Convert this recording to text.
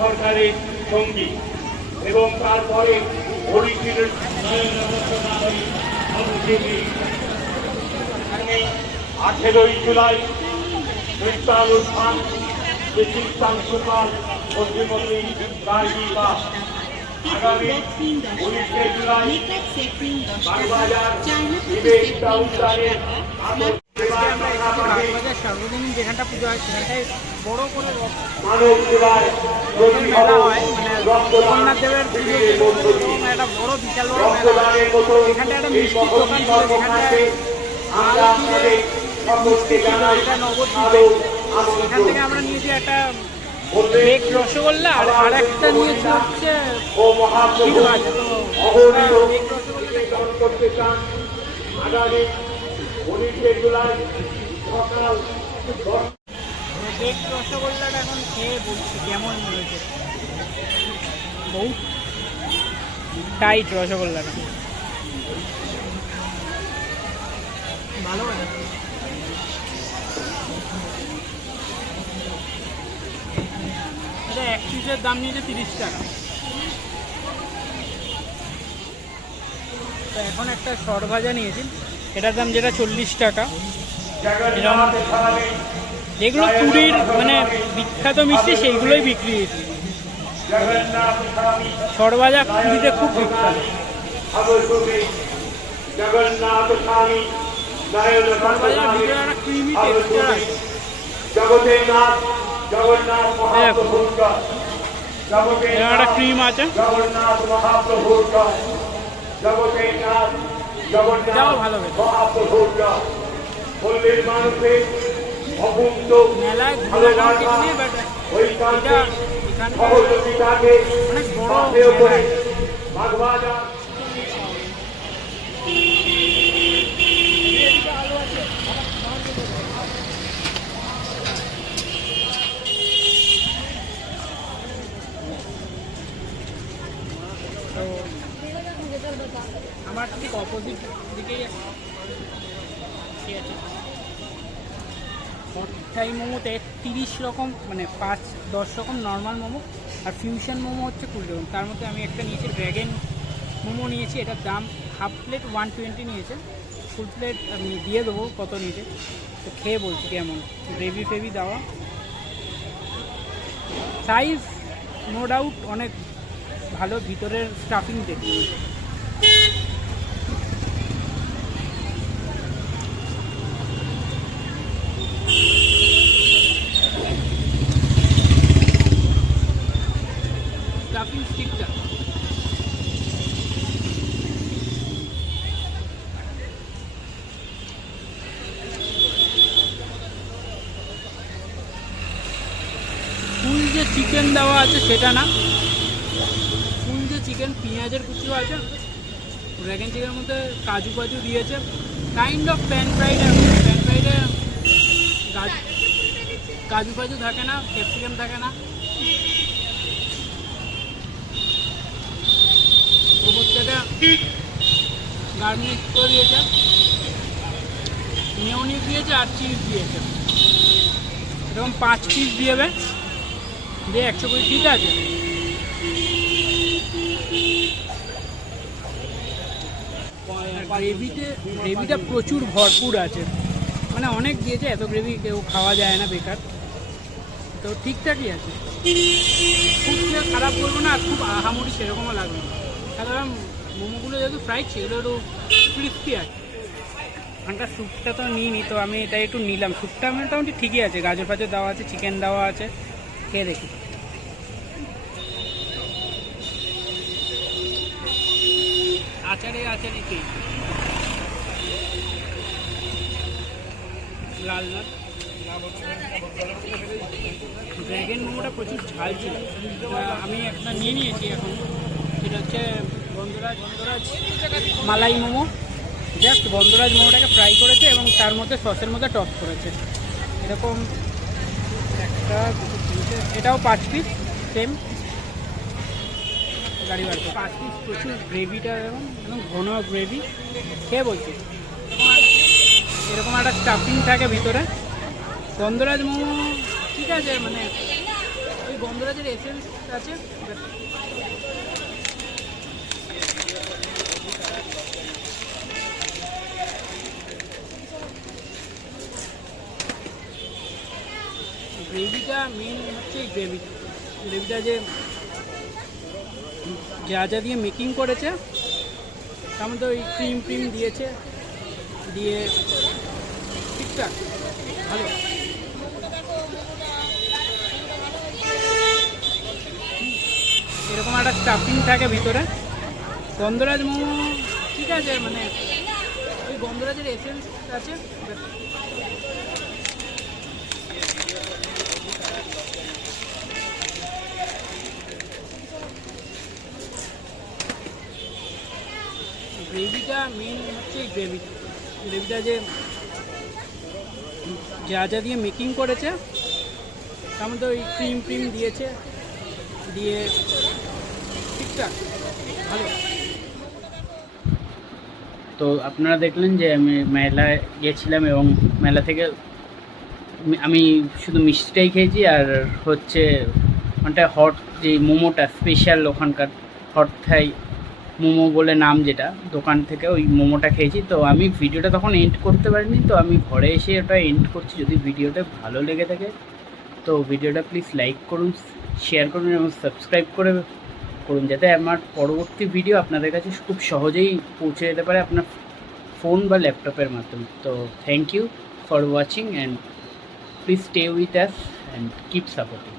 সরকারের সঙ্গী এবং তারপরে হরিশির 18ই জুলাই মৃত্যুর স্থান চিকিৎসান সুপার মন্ত্রীমন্ত্রী রাজীবা আগামী 19শে জুলাই বাগবাজার বিবেকটা উদ্যানের সার্বজনীন যেখানটা পুজো হয় সেখানটায় বড় করে মানব সেবায় মেলা হয়, মানে জগন্নাথ দেবের পুজো একটা বড় বিশাল বড় মেলা হয়। এখানটা একটা মিষ্টির দোকান ছিল, যেখানটায় এখান থেকে আমরা নিয়েছি একটা বেক রসগোল্লা আর একটা নিয়েছি হচ্ছে ক্ষীর ভাজা। তো বেক রসগোল্লাটা এখন খেয়ে বলছি কেমন হয়েছে। বহুত টাইট রসগোল্লাটা, ভালো হয়। এটা এক পিসের দাম নিয়েছে 30 টাকা। তো এখন একটা সর ভাজা নিয়েছি, এটার দাম যেটা 40 টাকা। যেগুলো পুরীর মানে বিখ্যাত মিষ্টি সেইগুলোই বিক্রি হয়েছে। সর ভাজা পুরীতে খুব বিখ্যাত। জগন্নাথ স্বামী একটা ক্রিম আছে, জগন্নাথ মহাপ্রভুর জগন্নাথ জগন্নাথ মহাপ্রভুর পল্লীর মানুষের অকুণ্ঠ ভালোবাসা সহযোগিতাকে করে বাগবাজার আমার ঠিক অপোজিট দিকেই ঠিক আছে। থাই মোমোতে 30 রকম, মানে 5-10 রকম নর্মাল মোমো আর ফিউশন মোমো হচ্ছে 20 রকম। তার মধ্যে আমি একটা নিয়েছি ড্র্যাগন মোমো নিয়েছি, এটার দাম হাফ প্লেট 120 নিয়েছে, ফুল প্লেট আমি দিয়ে দেবো কত নিয়েছে। তো খেয়ে বলছি কেমন, গ্রেভি ফেভি দেওয়া, সাইজ নো ডাউট অনেক ভালো, ভিতরের স্টাফিং দেখি। স্টাফিং স্টিকটা ফুল যে চিকেন দেওয়া আছে সেটা না, ফুল যে চিকেন পেঁয়াজের কুচিও আছে, ড্র্যাগন চিকেনের মধ্যে কাজু ফাজু দিয়েছে, kind of pan fried. Pan Friday কাজু ফাজু থাকে না, ক্যাপসিকাম থাকে না, ওপর থেকে গার্নিশ করে দিয়েছে, মেয়োনিজ দিয়েছে আর চিজ দিয়েছে। এরকম 5 পিস দিয়েবে দিয়ে 120, ঠিক আছে। গ্রেভিটা প্রচুর ভরপুর আছে, মানে অনেক দিয়েছে, এত গ্রেভি কেউ খাওয়া যায় না বেকার। তো ঠিকঠাকই আছে, খুব খারাপ করবো না আর খুব আহামরি সেরকমও লাগবে না। সাধারণ মোমোগুলো যেহেতু ফ্রাইড সেগুলো একটু ক্রিস্পি আছে। এখানকার স্যুপটা তো নিইনি, তো আমি এটা একটু নিলাম। স্যুপটা মোটামুটি ঠিকই আছে, গাজর ফাজর দেওয়া আছে, চিকেন দেওয়া আছে, খেয়ে দেখি। আচারে কি লাল লাল ড্র্যাগন মোমোটা প্রচুর ঝাল ছিল। আমি একটা নিয়ে নিয়েছি এখন, সেটা হচ্ছে বন্ধুরাজ মালাই মোমো। জাস্ট বন্ধুরাজ মোমোটাকে ফ্রাই করেছে এবং তার মধ্যে সসের মধ্যে টপ করেছে। এরকম একটা, এটাও 5 পিস সেম গাড়ি বার করে 5 পিস। প্রচুর গ্রেভিটা এরকম ঘন গ্রেভি, খেয়ে বলছি এরকম একটা স্টাফিং থাকে ভিতরে। বন্ধুরাজ মোমো ঠিক আছে, মানে ওই গন্ধরাজের এসেন্স আছে। গ্রেভিটা মেন হচ্ছে এই গ্রেভিটা যে যা যা দিয়ে মেকিং করেছে তার মধ্যে ওই ক্রিম দিয়েছে, দিয়ে ঠিকঠাক ভালো। এরকম একটা স্টাফিং থাকে ভিতরে। গন্ধরাজ মোমো ঠিক আছে, মানে ওই গন্ধরাজের এসেন্স আছে। গ্রেভিটা মেন হচ্ছে এই গ্রেভিটা যে যা যা দিয়ে মেকিং করেছে তার মধ্যে ওই ক্রিম দিয়েছে, দিয়ে ঠিকঠাক ভালো। তো আপনারা দেখলেন যে আমি মেলায় গিয়েছিলাম এবং মেলা থেকে আমি শুধু মিষ্টিটাই খেয়েছি, আর হচ্ছে ওখানটা হট যে মোমোটা স্পেশাল ওখানকার হট থাই মোমো বলে নাম, যেটা দোকান থেকে ওই মোমোটা খেয়েছি। তো আমি ভিডিওটা তখন এন্ড করতে পারিনি, তো আমি ঘরে এসে ওটা এন্ড করছি। যদি ভিডিওটা ভালো লেগে থাকে তো ভিডিওটা প্লিজ লাইক করুন, শেয়ার করুন এবং সাবস্ক্রাইব করুন, যাতে আমার পরবর্তী ভিডিও আপনাদের কাছে খুব সহজেই পৌঁছে যেতে পারে আপনার ফোন বা ল্যাপটপের মাধ্যমে। তো thank you for watching and please stay with us and keep supporting.